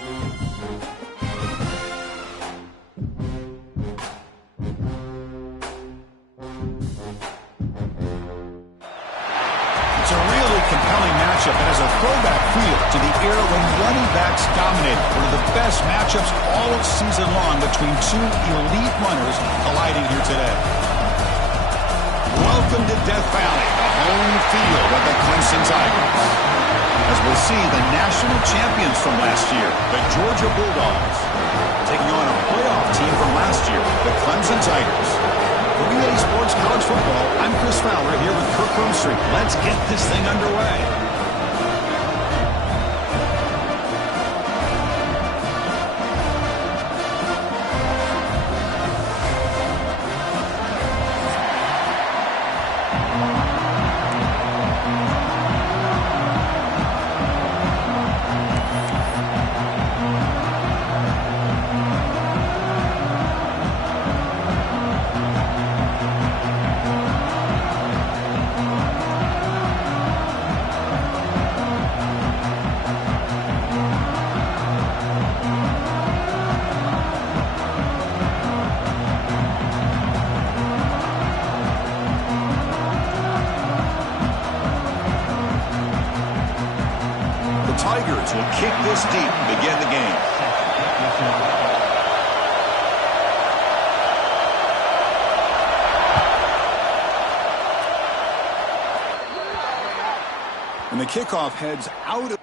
It's a really compelling matchup that has a throwback feel to the era when running backs dominated. One of the best matchups all season long between two elite runners colliding here today. Welcome to Death Valley, the home field of the Clemson Tigers. As we'll see, the national champions from last year, the Georgia Bulldogs, taking on a playoff team from last year, the Clemson Tigers. For EA Sports College Football, I'm Chris Fowler here with Kirk Broomstreet. Let's get this thing underway. Tigers will kick this deep and begin the game. And the kickoff heads out of...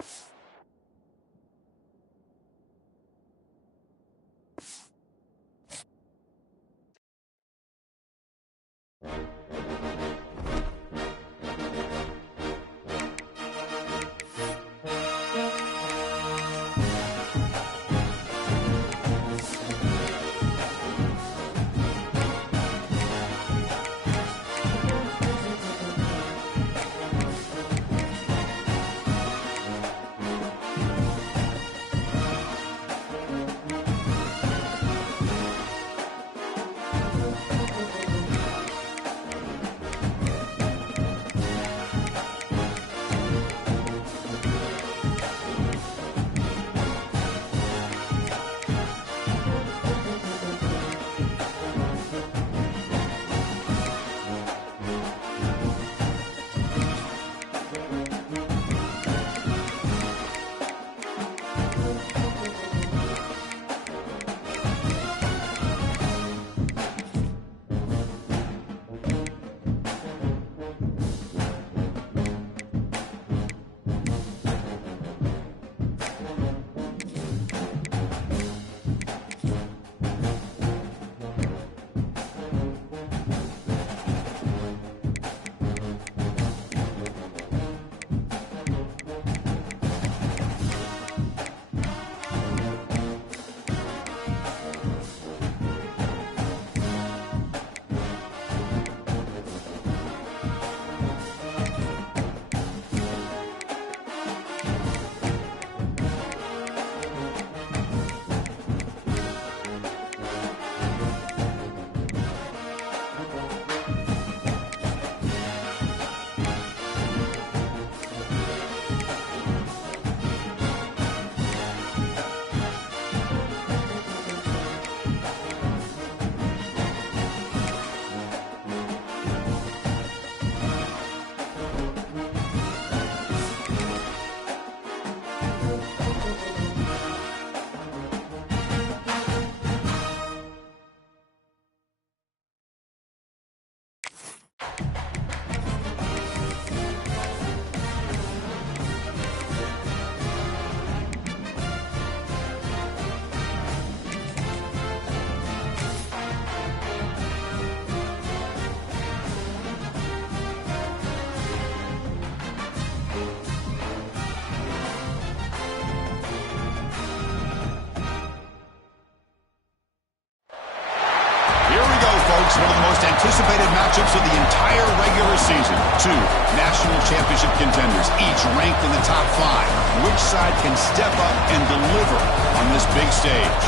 One of the most anticipated matchups of the entire regular season. Two national championship contenders, each ranked in the top 5. Which side can step up and deliver on this big stage?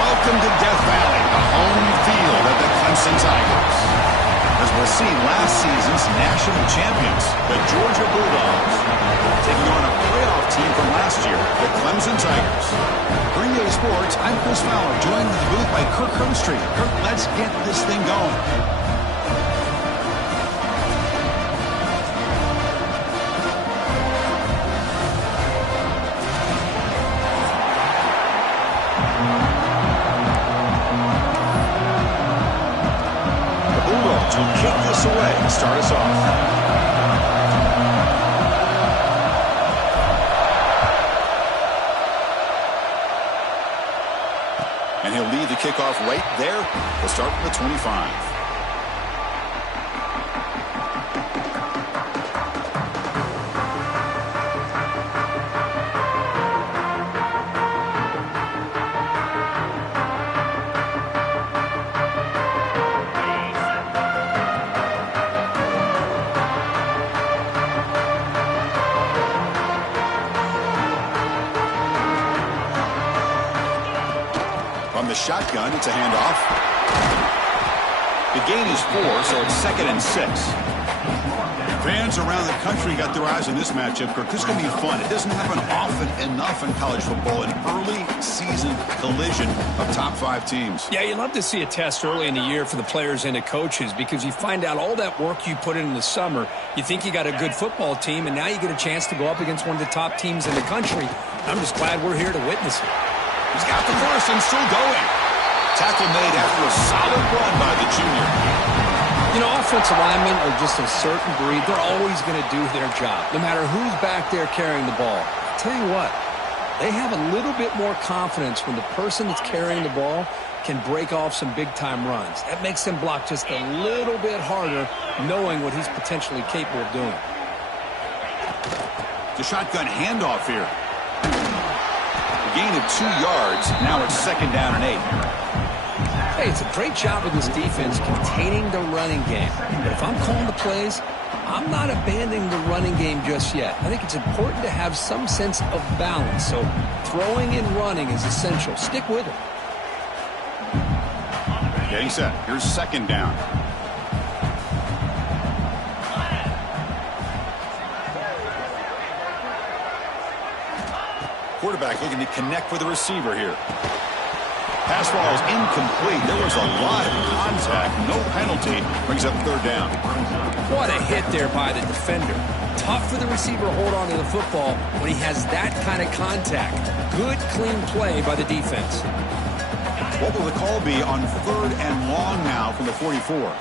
Welcome to Death Valley, the home field of the Clemson Tigers. As we'll see, last season's national champions, the Georgia Bulldogs, taking on a playoff team from last year, the Clemson Clemson Tigers. For EA Sports, I'm Chris Fowler, joined in the booth by Kirk Herbstreit. Kirk, let's get this thing going. The Bulldogs will kick this away to start us off. And he'll lead the kickoff right there. We'll start from the 25. From the shotgun, it's a handoff. The gain is 4, so it's 2nd and 6. Fans around the country got their eyes on this matchup, Kirk. This is going to be fun. It doesn't happen often enough in college football, an early season collision of top 5 teams. Yeah, you love to see a test early in the year for the players and the coaches because you find out all that work you put in the summer. You think you got a good football team, and now you get a chance to go up against one of the top teams in the country. I'm just glad we're here to witness it. He's got the first and still going. Tackle made after a solid run by the junior. You know, offensive linemen are just a certain breed. They're always going to do their job, no matter who's back there carrying the ball. I'll tell you what, they have a little bit more confidence when the person that's carrying the ball can break off some big-time runs. That makes them block just a little bit harder, knowing what he's potentially capable of doing. The shotgun handoff here. Gain of 2 yards. Now it's 2nd down and 8. Hey, it's a great job with this defense containing the running game. But if I'm calling the plays, I'm not abandoning the running game just yet. I think it's important to have some sense of balance. So throwing and running is essential. Stick with it. Getting set. Here's 2nd down. Quarterback looking to connect with the receiver here. Pass ball is incomplete. There was a lot of contact. No penalty. Brings up 3rd down. What a hit there by the defender. Tough for the receiver to hold on to the football when he has that kind of contact. Good, clean play by the defense. What will the call be on 3rd and long now from the 44?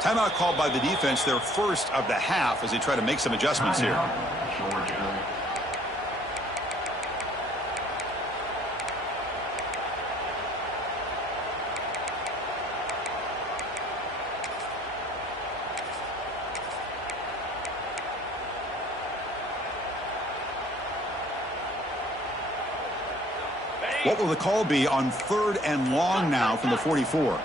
Timeout called by the defense, their first of the half, as they try to make some adjustments here. What will the call be on 3rd and long now from the 44?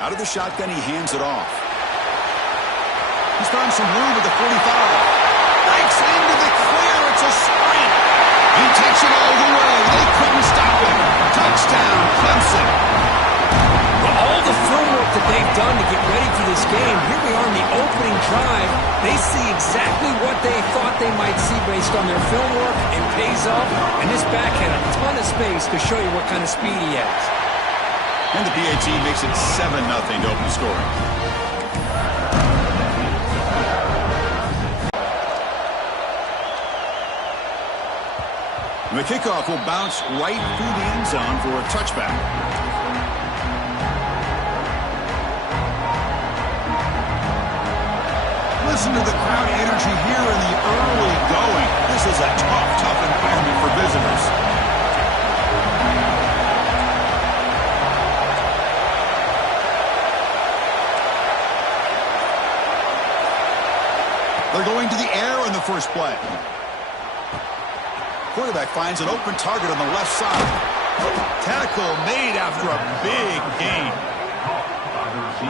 Out of the shotgun, he hands it off. He's found some room at the 45. Breaks into the clear. It's a sprint. He takes it all the way. They couldn't stop him. Touchdown, Clemson. Well, all the film work that they've done to get ready for this game, here we are in the opening drive. They see exactly what they thought they might see based on their film work. It pays off, and this back had a ton of space to show you what kind of speed he has. And the PAT makes it 7-0 to open the scoring. And the kickoff will bounce right through the end zone for a touchback. Listen to the crowd energy here in the early going. This is a tough environment for visitors. They're going to the air on the first play. Quarterback finds an open target on the left side. Tackle made after a big gain.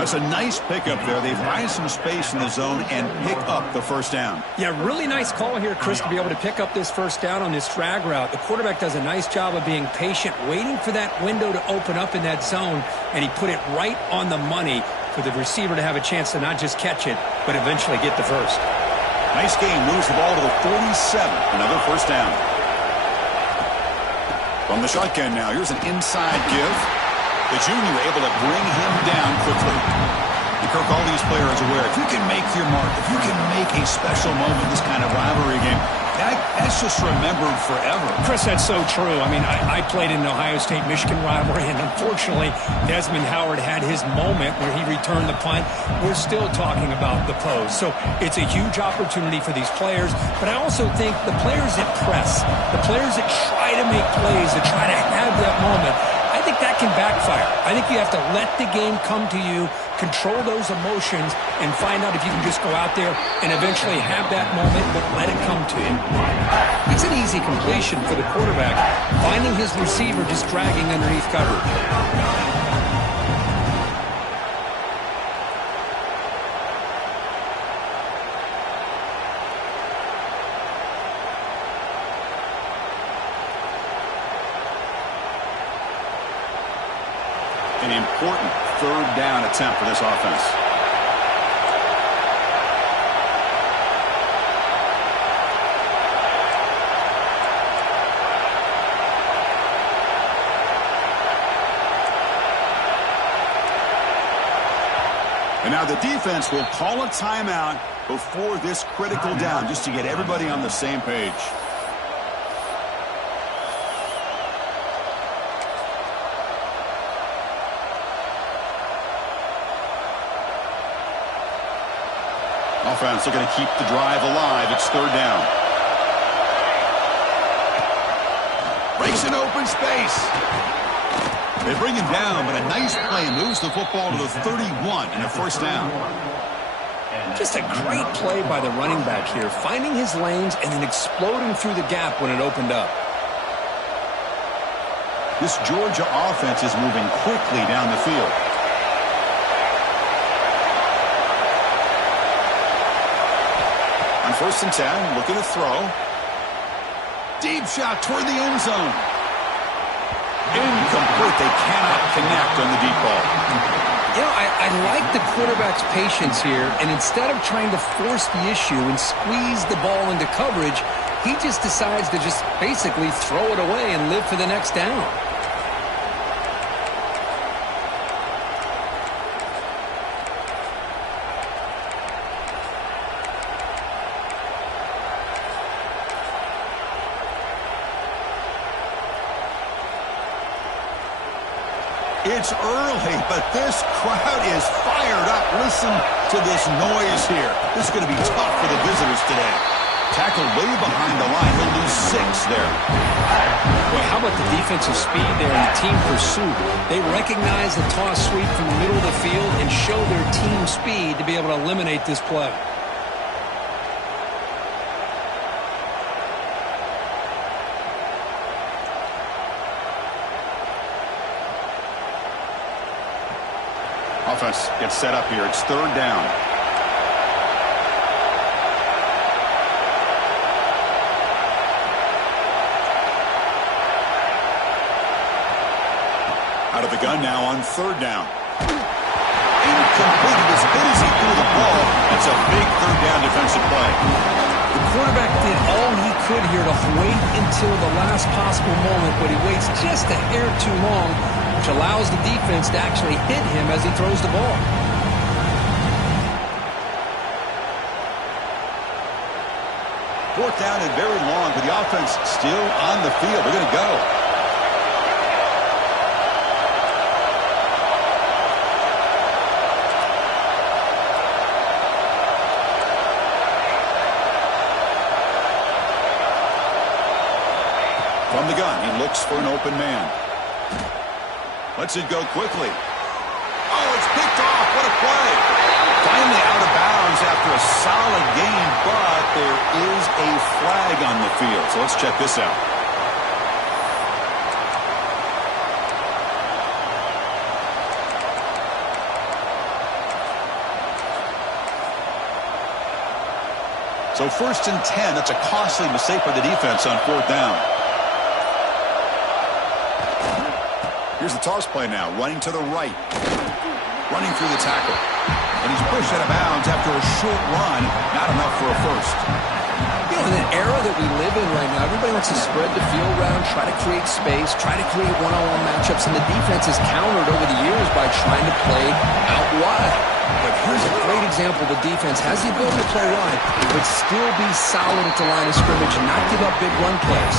That's a nice pickup there. They find some space in the zone and pick up the first down. Yeah, really nice call here, Chris, to be able to pick up this first down on this drag route. The quarterback does a nice job of being patient, waiting for that window to open up in that zone, and he put it right on the money for the receiver to have a chance to not just catch it, but eventually get the first. Nice game. Moves the ball to the 47. Another first down. From the shotgun now, here's an inside give. The junior able to bring him down quickly. And Kirk, all these players are aware, if you can make your mark, if you can make a special moment in this kind of rivalry game, that's just remembered forever. Chris, that's so true. I mean, I played in an Ohio State-Michigan rivalry, and unfortunately, Desmond Howard had his moment where he returned the punt. We're still talking about the pose. So it's a huge opportunity for these players, but I also think the players that press, the players that try to make plays, that try to have that moment, I think that can backfire. I think you have to let the game come to you, control those emotions, and find out if you can just go out there and eventually have that moment, but let it come to you. It's an easy completion for the quarterback, finding his receiver just dragging underneath coverage. An important third down attempt for this offense. And now the defense will call a timeout before this critical down, just to get everybody on the same page. Offense looking to keep the drive alive. It's third down. Breaks an open space. They bring him down, but a nice play moves the football to the 31 and a first down. Just a great play by the running back here, finding his lanes and then exploding through the gap when it opened up. This Georgia offense is moving quickly down the field. First and 10, looking to throw. Deep shot toward the end zone. Incomplete. They cannot connect on the deep ball. You know, I like the quarterback's patience here, and instead of trying to force the issue and squeeze the ball into coverage, he just decides to just basically throw it away and live for the next down. It's early, but this crowd is fired up. Listen to this noise here. This is going to be tough for the visitors today. Tackled way behind the line. He'll lose 6 there. Well, how about the defensive speed there and the team pursuit? They recognize the toss sweep from the middle of the field and show their team speed to be able to eliminate this play. Offense gets set up here. It's third down. Out of the gun now on third down. Incomplete. As good as he threw the ball, it's a big third down defensive play. The quarterback did all he could here to wait until the last possible moment, but he waits just a hair too long, which allows the defense to actually hit him as he throws the ball. Fourth down and very long, but the offense still on the field. They're going to go. From the gun, he looks for an open man. Lets it go quickly. Oh, it's picked off. What a play. Finally out of bounds after a solid game, but there is a flag on the field. So let's check this out. So 1st and 10, that's a costly mistake by the defense on 4th down. Here's the toss play now, running to the right. Running through the tackle. And he's pushed out of bounds after a short run. Not enough for a first. You know, in an era that we live in right now, everybody wants to spread the field around, try to create space, try to create one-on-one matchups, and the defense has countered over the years by trying to play out wide. But here's a great example. The defense has the ability to play wide, but still be solid at the line of scrimmage and not give up big run plays.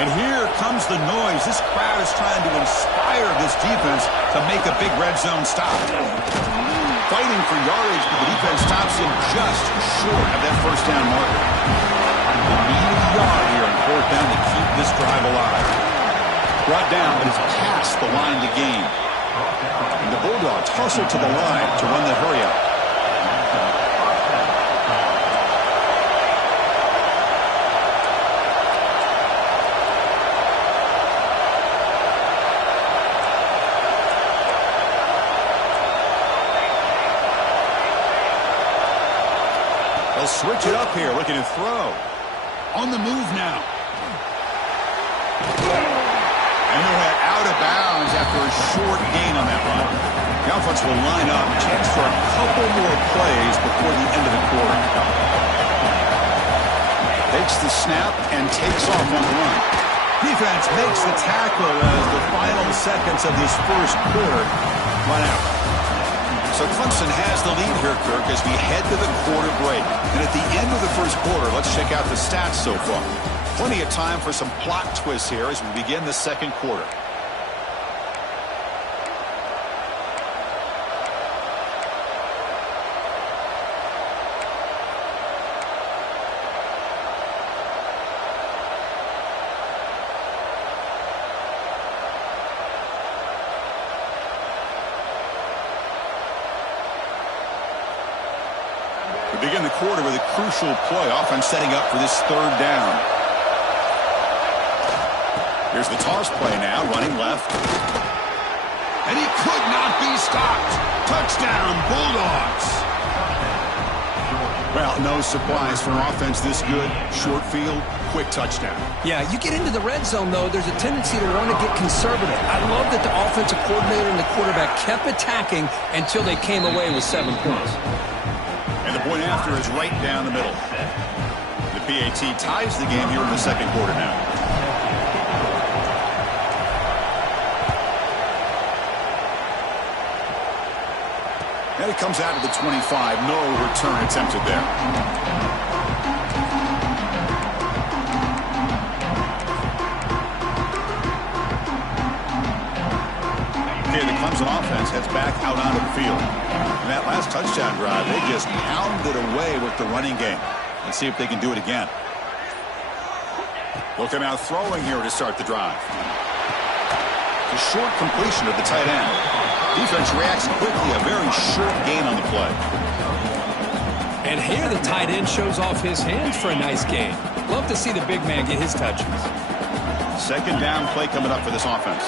And here comes the noise. This crowd is trying to inspire this defense to make a big red zone stop. Fighting for yardage, but the defense stops him just short of that 1st down marker. They need a yard here on 4th down to keep this drive alive. Brought down, but it's past the line to gain. And the Bulldogs hustle to the line to run the hurry-up. Switch it up here, looking to throw. On the move now. And he'll head out of bounds after a short gain on that run. The offense will line up. Chance for a couple more plays before the end of the quarter. Takes the snap and takes off on the run. Defense makes the tackle as the final seconds of this 1st quarter run out. So Clemson has the lead here, Kirk, as we head to the quarter break. And at the end of the 1st quarter, let's check out the stats so far. Plenty of time for some plot twists here as we begin the 2nd quarter. We begin the quarter with a crucial play. Offense setting up for this 3rd down. Here's the toss play now, running left. And he could not be stopped. Touchdown, Bulldogs. Well, no surprise for an offense this good. Short field, quick touchdown. Yeah, you get into the red zone, though, there's a tendency to want to get conservative. I love that the offensive coordinator and the quarterback kept attacking until they came away with 7 points. And the point after is right down the middle. The PAT ties the game here in the 2nd quarter now. And it comes out to the 25. No return attempted there. Okay, the Clemson offense heads back out onto the field. In that last touchdown drive, they just pounded away with the running game. Let's see if they can do it again. Looking out throwing here to start the drive. A short completion of the tight end. Defense reacts quickly, a very short gain on the play. And here the tight end shows off his hands for a nice gain. Love to see the big man get his touches. 2nd down play coming up for this offense.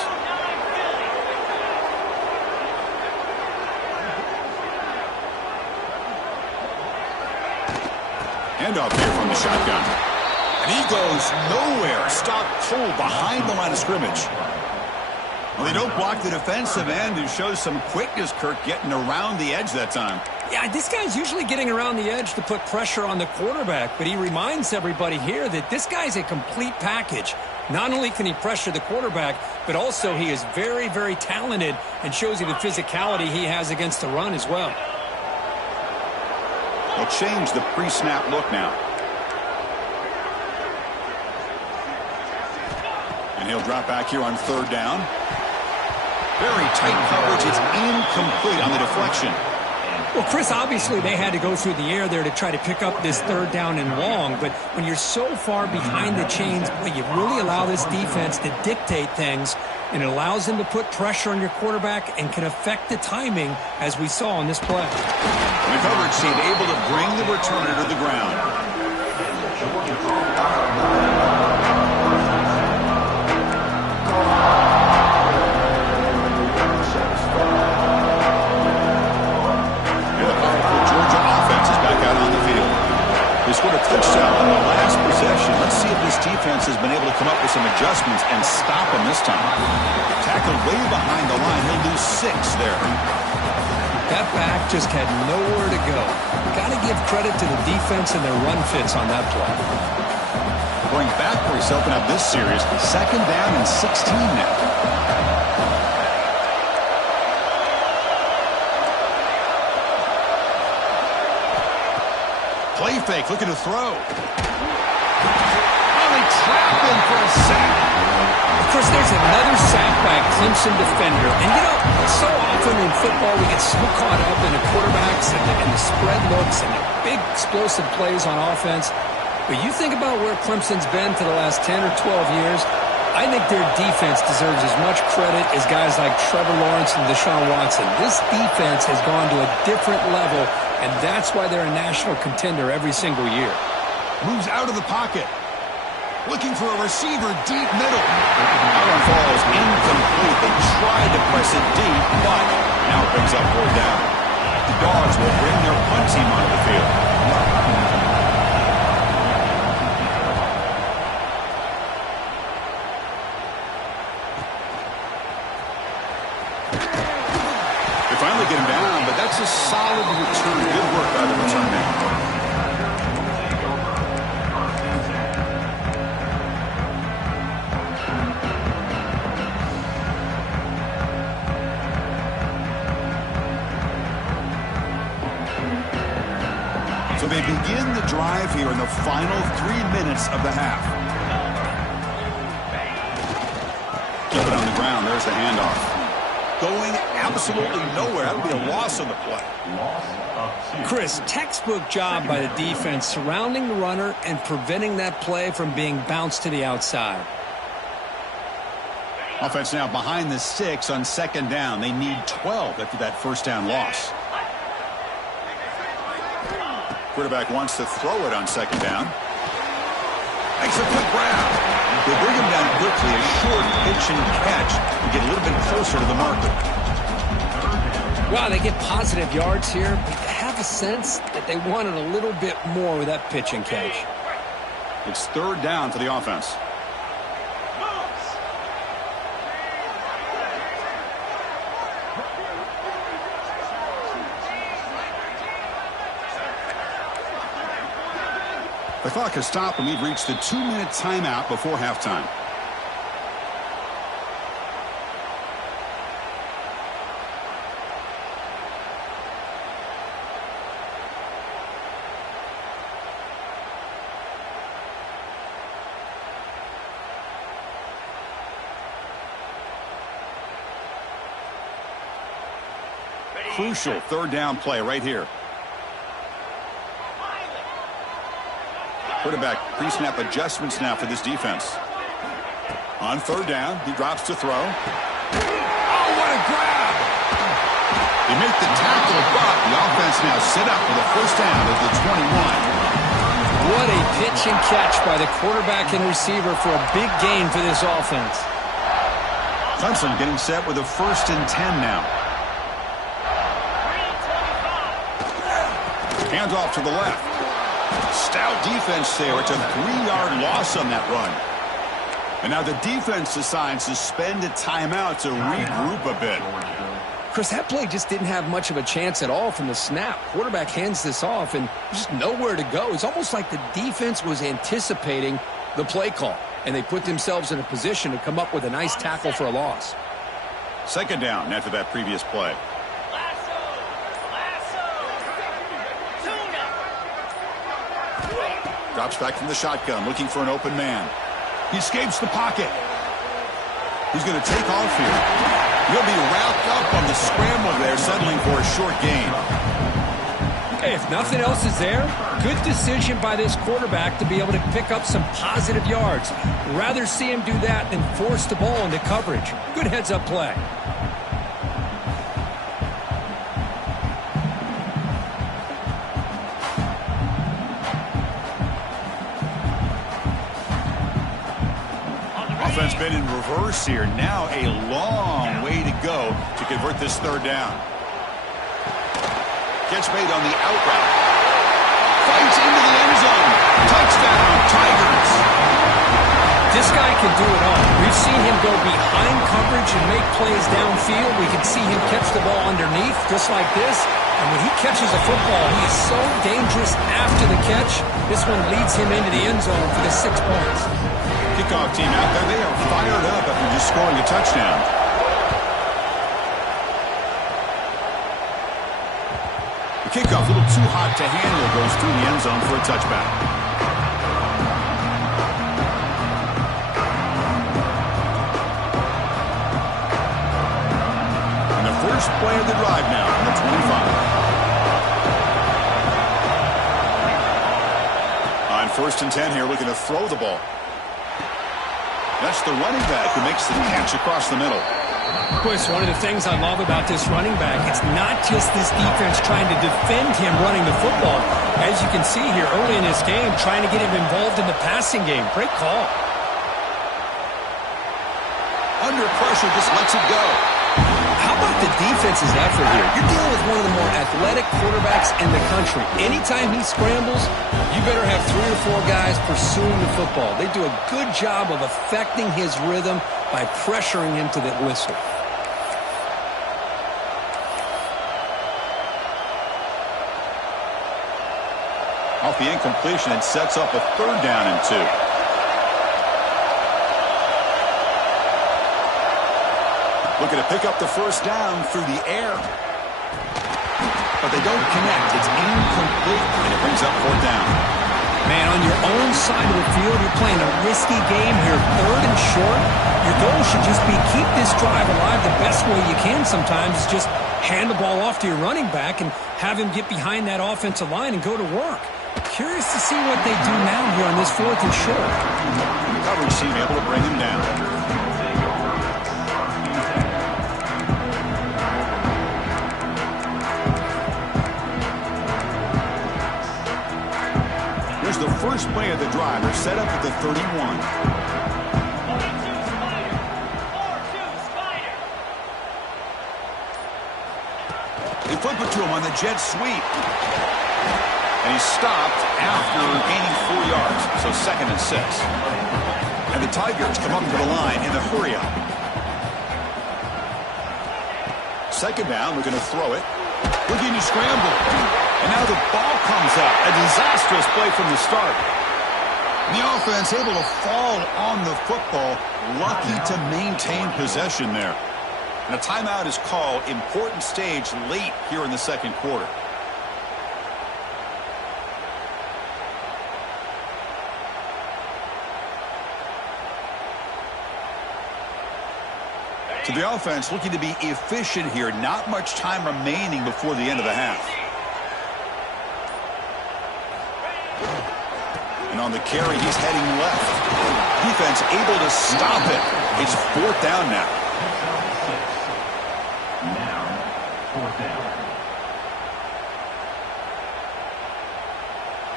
Handoff here from the shotgun. And he goes nowhere. Stopped cold behind the line of scrimmage. Well, they don't block the defensive end, who shows some quickness, Kirk, getting around the edge that time. Yeah, this guy's usually getting around the edge to put pressure on the quarterback, but he reminds everybody here that this guy's a complete package. Not only can he pressure the quarterback, but also he is very, very talented and shows you the physicality he has against the run as well. They'll change the pre-snap look now. And he'll drop back here on 3rd down. Very tight coverage. It's incomplete on the deflection. Well, Chris, obviously they had to go through the air there to try to pick up this 3rd down and long, but when you're so far behind the chains, you really allow this defense to dictate things, and it allows them to put pressure on your quarterback and can affect the timing, as we saw on this play. The coverage team able to bring the returner to the ground. Scored a touchdown on the last possession. Let's see if this defense has been able to come up with some adjustments and stop him this time. Tackled way behind the line. He'll lose 6 there. That back just had nowhere to go. Got to give credit to the defense and their run fits on that play. Going back where he's opened up this series, 2nd down and 16 now. Play fake, looking to throw. Only trap in for a sack. Of course, there's another sack by a Clemson defender. And, you know, so often in football we get so caught up in the quarterbacks and the spread looks and the big explosive plays on offense. But you think about where Clemson's been for the last 10 or 12 years, I think their defense deserves as much credit as guys like Trevor Lawrence and Deshaun Watson. This defense has gone to a different level, and that's why they're a national contender every single year. Moves out of the pocket. Looking for a receiver deep middle. That one falls incomplete. They tried to press it deep, but now it brings up 4th down. The Dogs will bring their punt team onto the field. Finally get him down, but that's a solid return. Good work by the return man. So they begin the drive here in the final 3 minutes of the half. Keep it on the ground. There's the handoff. Going absolutely nowhere. That would be a loss on the play. Chris, textbook job by the defense surrounding the runner and preventing that play from being bounced to the outside. Offense now behind the 6 on 2nd down. They need 12 after that 1st down loss. Quarterback wants to throw it on 2nd down. Makes a quick grab. They bring him down quickly, a short pitch and catch to get a little bit closer to the marker. Well, they get positive yards here, but you have a sense that they wanted a little bit more with that pitch and catch. It's 3rd down for the offense. The clock has stopped, and we've reached the 2-minute timeout before halftime. Crucial 3rd down play right here. Quarterback pre-snap adjustments now for this defense. On 3rd down, he drops to throw. Oh, what a grab! They make the tackle, but the offense now set up for the 1st down at the 21. What a pitch and catch by the quarterback and receiver for a big gain for this offense. Clemson getting set with a 1st and 10 now. Hands off to the left. Stout defense there. It's a 3-yard loss on that run. And now the defense decides to spend a timeout to regroup a bit. Chris, that play just didn't have much of a chance at all from the snap. Quarterback hands this off and just nowhere to go. It's almost like the defense was anticipating the play call, and they put themselves in a position to come up with a nice tackle for a loss. 2nd down after that previous play. Drops back from the shotgun, looking for an open man. He escapes the pocket. He's going to take off here. He'll be wrapped up on the scramble there, settling for a short gain. Hey, if nothing else is there, good decision by this quarterback to be able to pick up some positive yards. Rather see him do that than force the ball into coverage. Good heads-up play. Offense been in reverse here. Now a long way to go to convert this third down. Catch made on the out route. Fights into the end zone. Touchdown, Tigers. This guy can do it all. We've seen him go behind coverage and make plays downfield. We can see him catch the ball underneath, just like this. And when he catches a football, he is so dangerous after the catch. This one leads him into the end zone for the 6 points. Kickoff team out there. They are fired up after just scoring a touchdown. The kickoff, a little too hot to handle, goes through the end zone for a touchback. First play of the drive now on the 25. On 1st and 10 here, looking to throw the ball. That's the running back who makes the catch across the middle. Chris, one of the things I love about this running back, it's not just this defense trying to defend him running the football. As you can see here early in this game, trying to get him involved in the passing game. Great call. Under pressure, just lets it go. How about the defense's effort here? You're dealing with one of the more athletic quarterbacks in the country. Anytime he scrambles, you better have 3 or 4 guys pursuing the football. They do a good job of affecting his rhythm by pressuring him to the whistle. Off the incompletion, it sets up a 3rd down and 2. Looking to pick up the first down through the air. But they don't connect. It's incomplete, and it brings up 4th down. Man, on your own side of the field, you're playing a risky game here. 3rd and short. Your goal should just be keep this drive alive the best way you can sometimes. Is just hand the ball off to your running back and have him get behind that offensive line and go to work. Curious to see what they do now here on this 4th and short. The coverage team able to bring him down. Here's the first play of the drive. They're set up at the 31. They flip it to him on the jet sweep. And he's stopped after gaining 4 yards. So 2nd and 6. And the Tigers come up to the line in the hurry-up. 2nd down, we're going to throw it. Looking to scramble. And now the ball comes out. A disastrous play from the start. The offense able to fall on the football. Lucky to maintain possession there. And a timeout is called. Important stage late here in the 2nd quarter. So the offense looking to be efficient here. Not much time remaining before the end of the half. And on the carry, he's heading left. Defense able to stop it. It's 4th down now.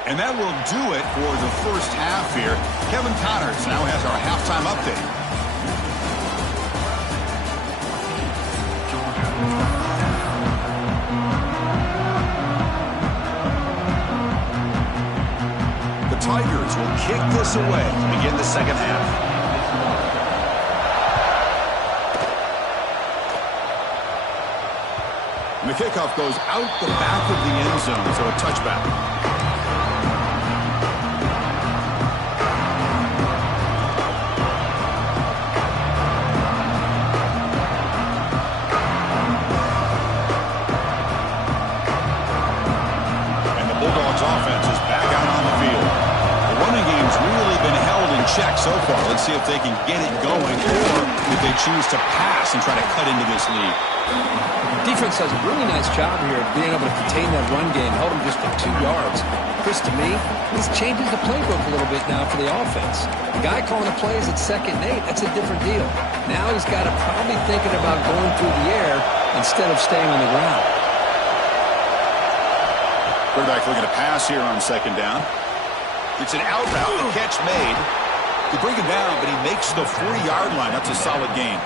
And that will do it for the first half here. Kevin Connors now has our halftime update. Tigers will kick this away to begin the 2nd half. And the kickoff goes out the back of the end zone, so a touchback. And the Bulldogs offense is back out on the field. Running game's really been held in check so far. Let's see if they can get it going or if they choose to pass and try to cut into this lead. Defense does a really nice job here of being able to contain that run game, held them just to 2 yards. Chris, to me, this changes the playbook a little bit now for the offense. The guy calling the plays at 2nd and 8, that's a different deal. Now he's got to probably thinking about going through the air instead of staying on the ground. Quarterback looking to pass here on 2nd down. It's an out route, the catch made. You bring him down, but he makes the 40-yard line. That's a solid gain.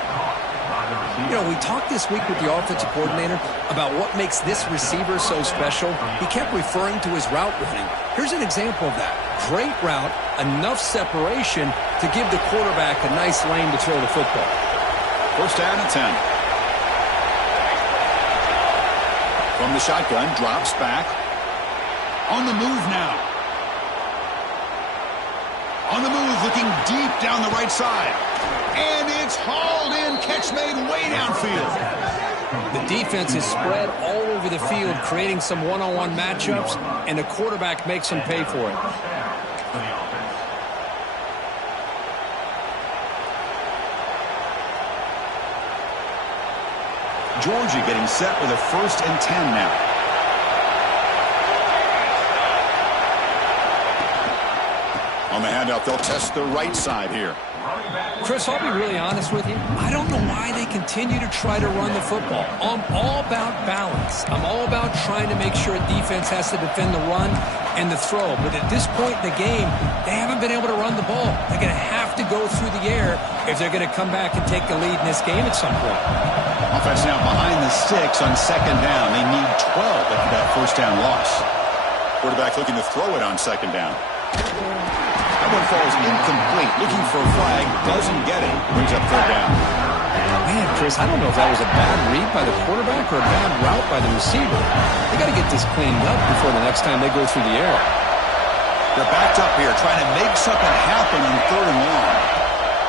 You know, we talked this week with the offensive coordinator about what makes this receiver so special. He kept referring to his route running. Here's an example of that. Great route, enough separation to give the quarterback a nice lane to throw the football. First down and 10. From the shotgun, drops back. On the move now. On the move, looking deep down the right side. And it's hauled in, catch made way downfield. The defense is spread all over the field, creating some one-on-one matchups, and the quarterback makes them pay for it. Georgia getting set with a 1st and 10 now. On the handout, they'll test the right side here. Chris, I'll be really honest with you. I don't know why they continue to try to run the football. I'm all about balance. I'm all about trying to make sure a defense has to defend the run and the throw. But at this point in the game, they haven't been able to run the ball. They're going to have to go through the air if they're going to come back and take the lead in this game at some point. Offense now behind the 6 on 2nd down. They need 12 after that 1st down loss. Quarterback looking to throw it on 2nd down. That one falls incomplete. Looking for a flag. Doesn't get it. Brings up 3rd down. Man, Chris, I don't know if that was a bad read by the quarterback or a bad route by the receiver. They got to get this cleaned up before the next time they go through the air. They're backed up here, trying to make something happen on 3rd and long.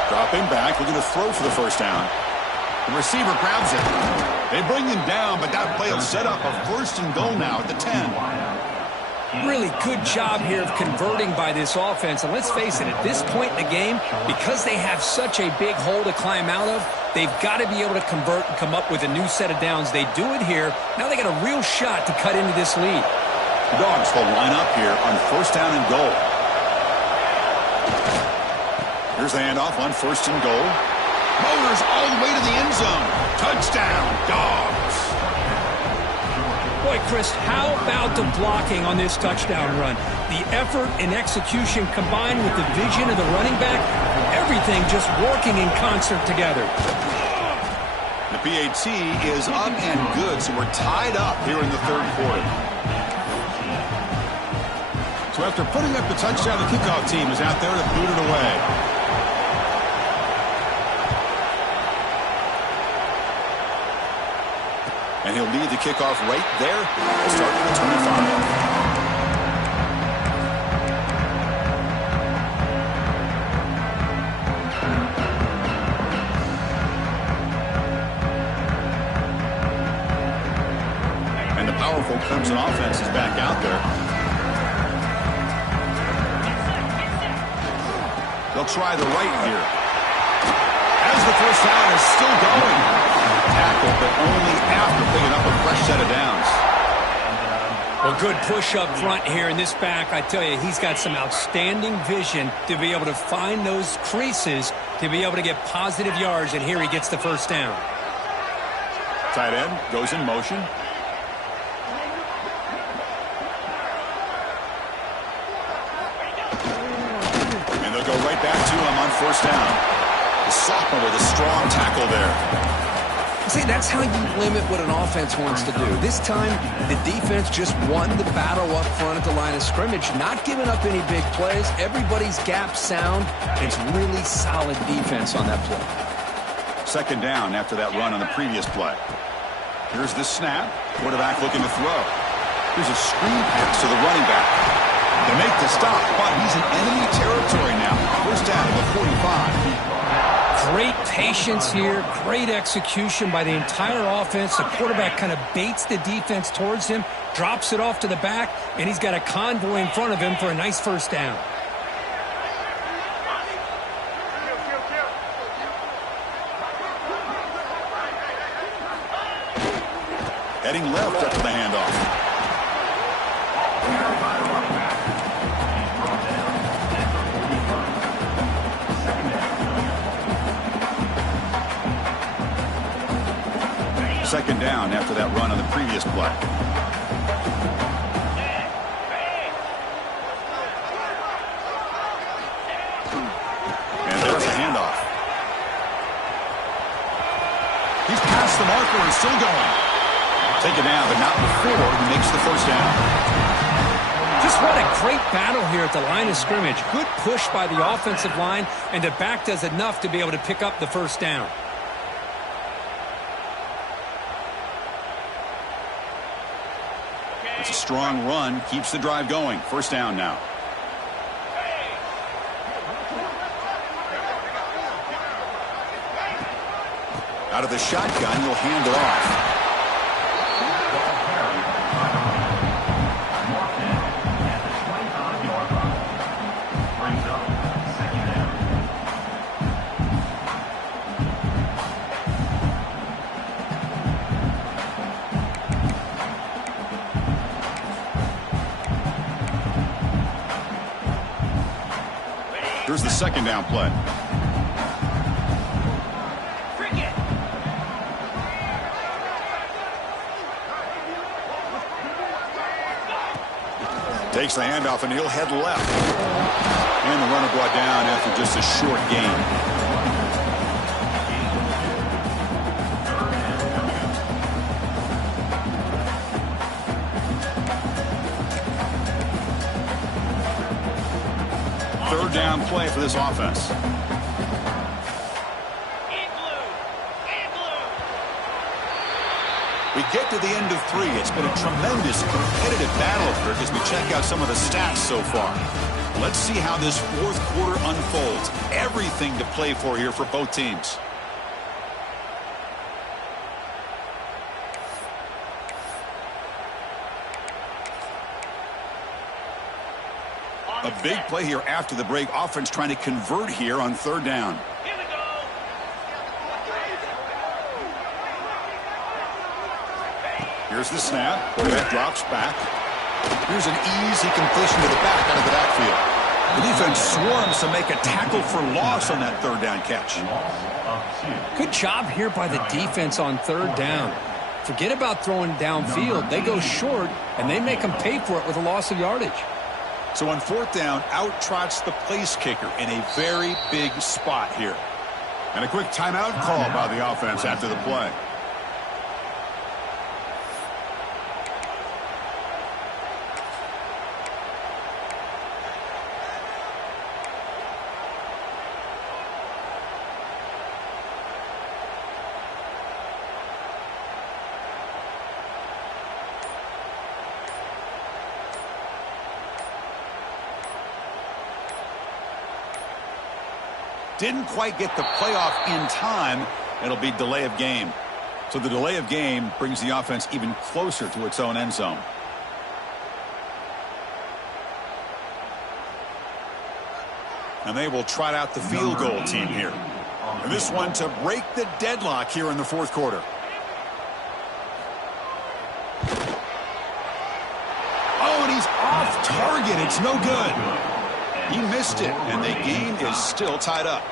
Dropping back, looking to throw for the 1st down. The receiver grabs it. They bring him down, but that play will set up a 1st and goal now at the 10. Really good job here of converting by this offense. And let's face it, at this point in the game, because they have such a big hole to climb out of, they've got to be able to convert and come up with a new set of downs. They do it here. Now they got a real shot to cut into this lead. The Dogs will line up here on 1st down and goal. Here's the handoff on 1st and goal. Motors all the way to the end zone. Touchdown, Dogs. Boy, Chris, how about the blocking on this touchdown run? The effort and execution combined with the vision of the running back, everything just working in concert together. The PAT is up and good, so we're tied up here in the 3rd quarter. So after putting up the touchdown, the kickoff team is out there to boot it away. And he'll lead the kickoff right there. We'll start at the 25. And the powerful Clemson offense is back out there. They'll try the right here. As the 1st down is still going. Tackle, but only after picking up a fresh set of downs. Well, good push up front here in this back. I tell you, he's got some outstanding vision to be able to find those creases, to be able to get positive yards, and here he gets the 1st down. Tight end goes in motion. And they'll go right back to him on 1st down. The sophomore with a strong tackle there. See, that's how you limit what an offense wants to do. This time, the defense just won the battle up front at the line of scrimmage, not giving up any big plays. Everybody's gap sound. It's really solid defense on that play. 2nd down after that run on the previous play. Here's the snap. Quarterback looking to throw. Here's a screen pass to the running back. They make the stop, but he's in enemy territory now. 1st down at the 45. Great patience here, great execution by the entire offense. The quarterback kind of baits the defense towards him, drops it off to the back, and he's got a convoy in front of him for a nice 1st down. Heading left after the handoff. Second down after that run on the previous play. still going. Take it down, but not before he makes the first down. Just what a great battle here at the line of scrimmage. Good push by the offensive line, and the back does enough to be able to pick up the first down. It's a strong run, keeps the drive going. First down now. Out of the shotgun, he'll hand it off. Here's the second down play. Takes the handoff and he'll head left. And the runner brought down after just a short gain. Third down play for this offense. We get to the end of 3. It's been a tremendous competitive battle here as we check out some of the stats so far. Let's see how this fourth quarter unfolds. Everything to play for here for both teams. A big play here after the break. Offense trying to convert here on third down. Here's the snap. Quarterback drops back. Here's an easy completion to the back out of the backfield. The defense swarms to make a tackle for loss on that third down catch. Good job here by the defense on third down. Forget about throwing downfield. They go short, and they make them pay for it with a loss of yardage. So on fourth down, out trots the place kicker in a very big spot here. And a quick timeout call by the offense after the play. Didn't quite get the playoff in time. It'll be delay of game. So the delay of game brings the offense even closer to its own end zone. And they will trot out the field goal team here. And this one to break the deadlock here in the fourth quarter. Oh, and he's off target. It's no good. He missed it, and the game is still tied up.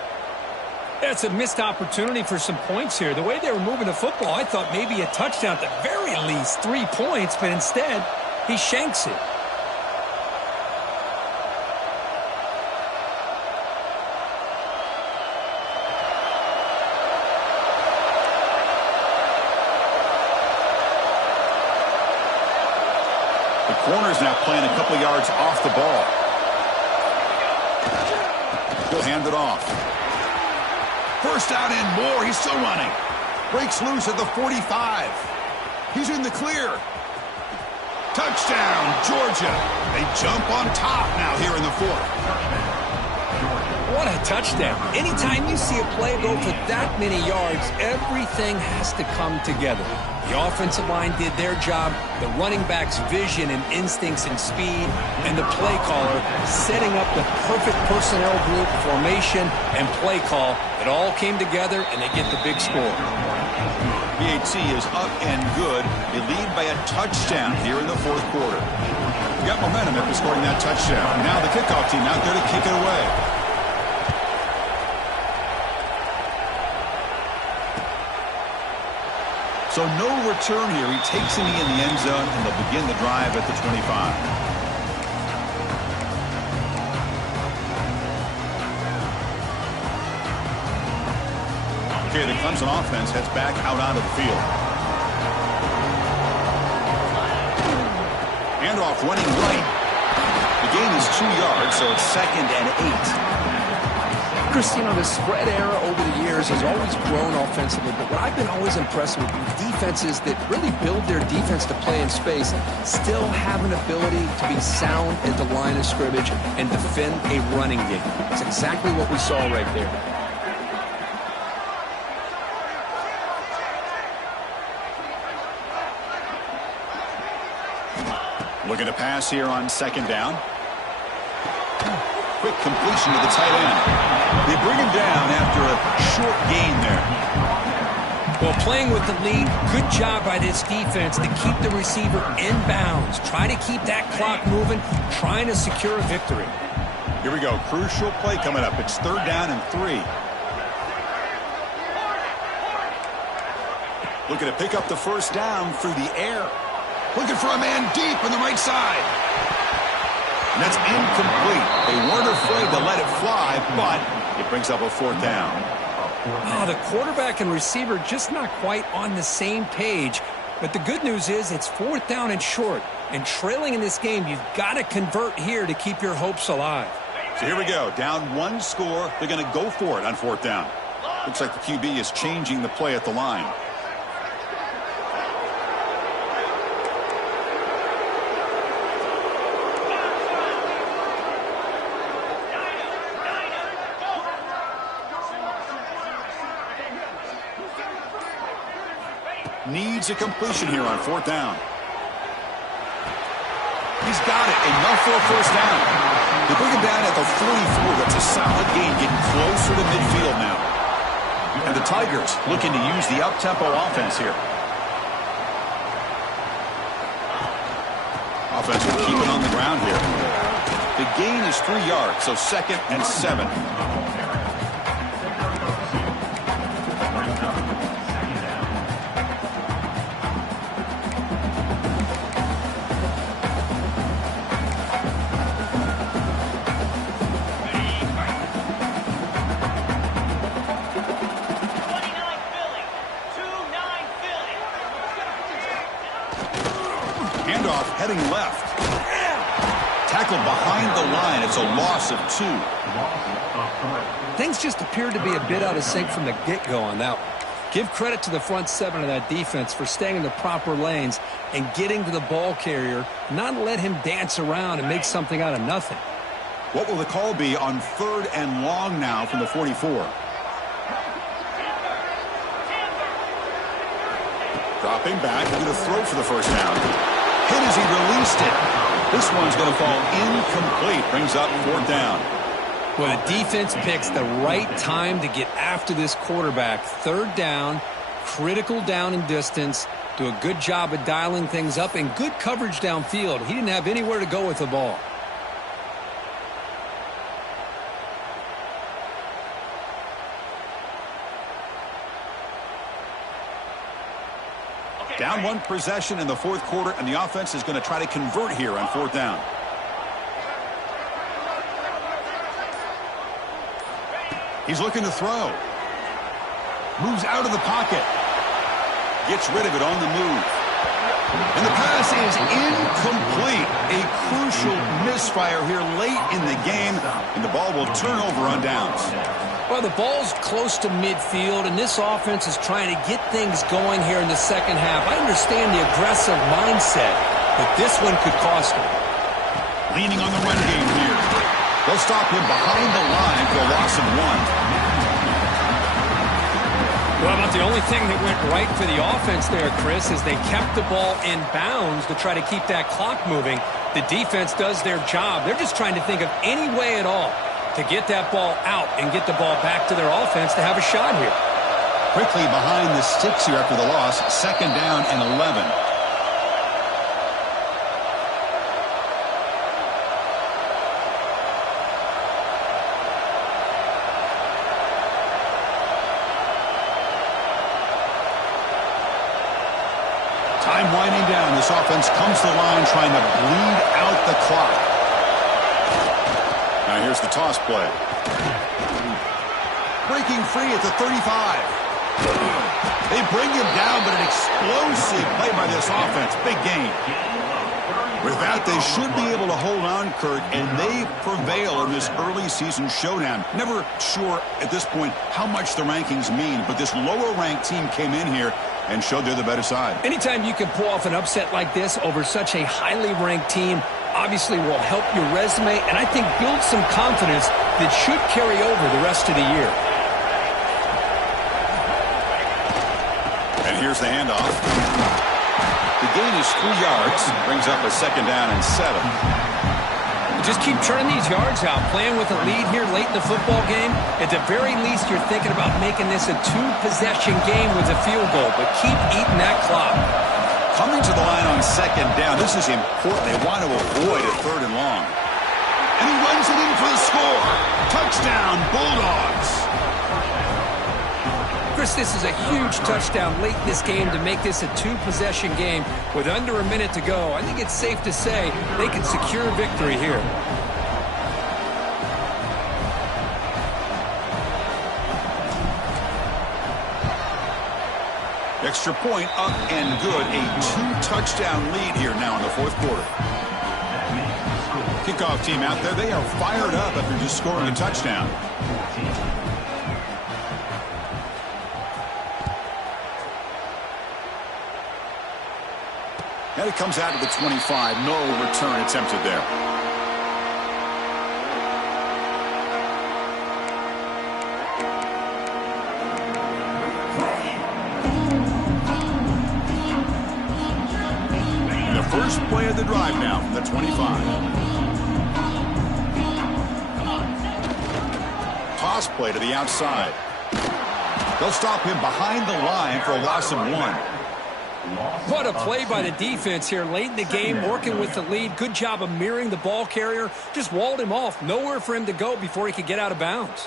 That's a missed opportunity for some points here. The way they were moving the football, I thought maybe a touchdown, at the very least 3 points, but instead, he shanks it. The corner's now playing a couple yards off the ball. He'll hand it off. First out and more. He's still running. Breaks loose at the 45. He's in the clear. Touchdown, Georgia. They jump on top now here in the fourth. What a touchdown. Anytime you see a play go for that many yards, everything has to come together. The offensive line did their job, the running back's vision and instincts and speed, and the play caller setting up the perfect personnel group, formation, and play call. It all came together, and they get the big score. BHC is up and good. They lead by a touchdown here in the fourth quarter. You got momentum after scoring that touchdown. Now the kickoff team out there to kick it away. So no return here. He takes a knee in the end zone, and they'll begin the drive at the 25. Okay, the Clemson offense heads back out onto the field. Handoff running right. The gain is 2 yards, so it's 2nd and 8. Chris, the spread era over the years has always grown offensively, but what I've been always impressed with defenses that really build their defense to play in space still have an ability to be sound at the line of scrimmage and defend a running game. It's exactly what we saw right there. Looking to pass here on 2nd down. Quick completion to the tight end. They bring him down after a short gain there. Well, playing with the lead, good job by this defense to keep the receiver in bounds. Try to keep that clock moving, trying to secure a victory. Here we go. Crucial play coming up. It's 3rd down and 3. Looking to pick up the 1st down through the air. Looking for a man deep on the right side. And that's incomplete. They weren't afraid to let it fly, but it brings up a 4th down. Oh, the quarterback and receiver just not quite on the same page. But the good news is it's 4th down and short. And trailing in this game, you've got to convert here to keep your hopes alive. So here we go. Down 1 score. They're going to go for it on 4th down. Looks like the QB is changing the play at the line. Needs a completion here on 4th down. He's got it. Enough for a 1st down. They bring him down at the 44. That's a solid gain, getting closer to midfield now. And the Tigers looking to use the up-tempo offense here. Offense will keep it on the ground here. The gain is 3 yards, so 2nd and 7. Handoff heading left. Tackled behind the line. It's a loss of 2. Things just appeared to be a bit out of sync from the get-go on that one. Give credit to the front 7 of that defense for staying in the proper lanes and getting to the ball carrier, not let him dance around and make something out of nothing. What will the call be on 3rd and long now from the 44? Dropping back, they're going to throw for the 1st down. Hit as he released it. This one's going to fall incomplete. Brings up 4th down. Well, the defense picks the right time to get after this quarterback. 3rd down, critical down and distance. Do a good job of dialing things up and good coverage downfield. He didn't have anywhere to go with the ball. Down 1 possession in the 4th quarter, and the offense is going to try to convert here on 4th down. He's looking to throw. Moves out of the pocket. Gets rid of it on the move. And the pass is incomplete. A crucial misfire here late in the game, and the ball will turn over on downs. Well, the ball's close to midfield, and this offense is trying to get things going here in the 2nd half. I understand the aggressive mindset, but this one could cost him. Leaning on the run game here. They'll stop him behind the line for a loss of 1. Well, about the only thing that went right for the offense there, Chris, is they kept the ball in bounds to try to keep that clock moving. The defense does their job. They're just trying to think of any way at all to get that ball out and get the ball back to their offense to have a shot here. Quickly behind the sticks here after the loss. 2nd down and 11. Time winding down. This offense comes to the line trying to bleed out the clock. Now here's the toss play. Breaking free at the 35. They bring him down, but an explosive play by this offense. Big gain. With that, they should be able to hold on, Kurt, and they prevail in this early season showdown. Never sure at this point how much the rankings mean, but this lower-ranked team came in here and showed they're the better side. Anytime you can pull off an upset like this over such a highly ranked team, obviously will help your resume, and I think build some confidence that should carry over the rest of the year. And here's the handoff. The gain is 3 yards, brings up a 2nd down and 7. Just keep churning these yards out, playing with a lead here late in the football game. At the very least, you're thinking about making this a 2-possession game with a field goal, but keep eating that clock. Coming to the line on 2nd down, this is important. They want to avoid a 3rd and long. And he runs it in for the score. Touchdown, Bulldogs. Chris, this is a huge touchdown late in this game to make this a 2-possession game with under a minute to go. I think it's safe to say they can secure victory here. Extra point up and good. A 2-touchdown lead here now in the 4th quarter. Kickoff team out there. They are fired up after just scoring a touchdown. And it comes out to the 25. No return attempted there. And the first play of the drive now from the 25. Toss play to the outside. They'll stop him behind the line for a loss of 1. What a play by the defense here late in the game, working with the lead. Good job of mirroring the ball carrier. Just walled him off. Nowhere for him to go before he could get out of bounds.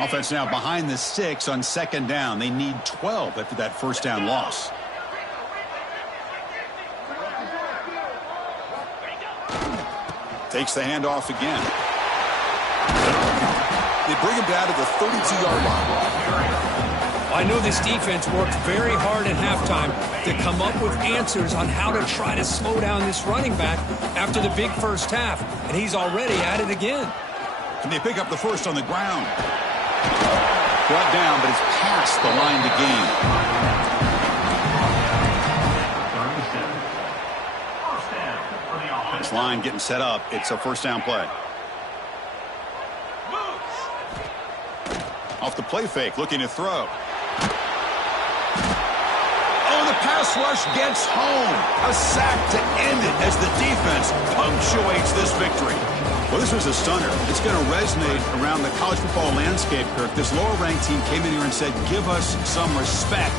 Offense now behind the 6 on 2nd down. They need 12 after that 1st down loss. Takes the handoff again. They bring him down to the 32-yard line. I know this defense worked very hard at halftime to come up with answers on how to try to slow down this running back after the big first half, and he's already at it again. Can they pick up the first on the ground? Brought down, but it's past the line to gain. This line getting set up. It's a 1st down play. Off the play fake, looking to throw. Oh, the pass rush gets home. A sack to end it as the defense punctuates this victory. Well, this was a stunner. It's going to resonate around the college football landscape, Kirk. This lower-ranked team came in here and said, give us some respect.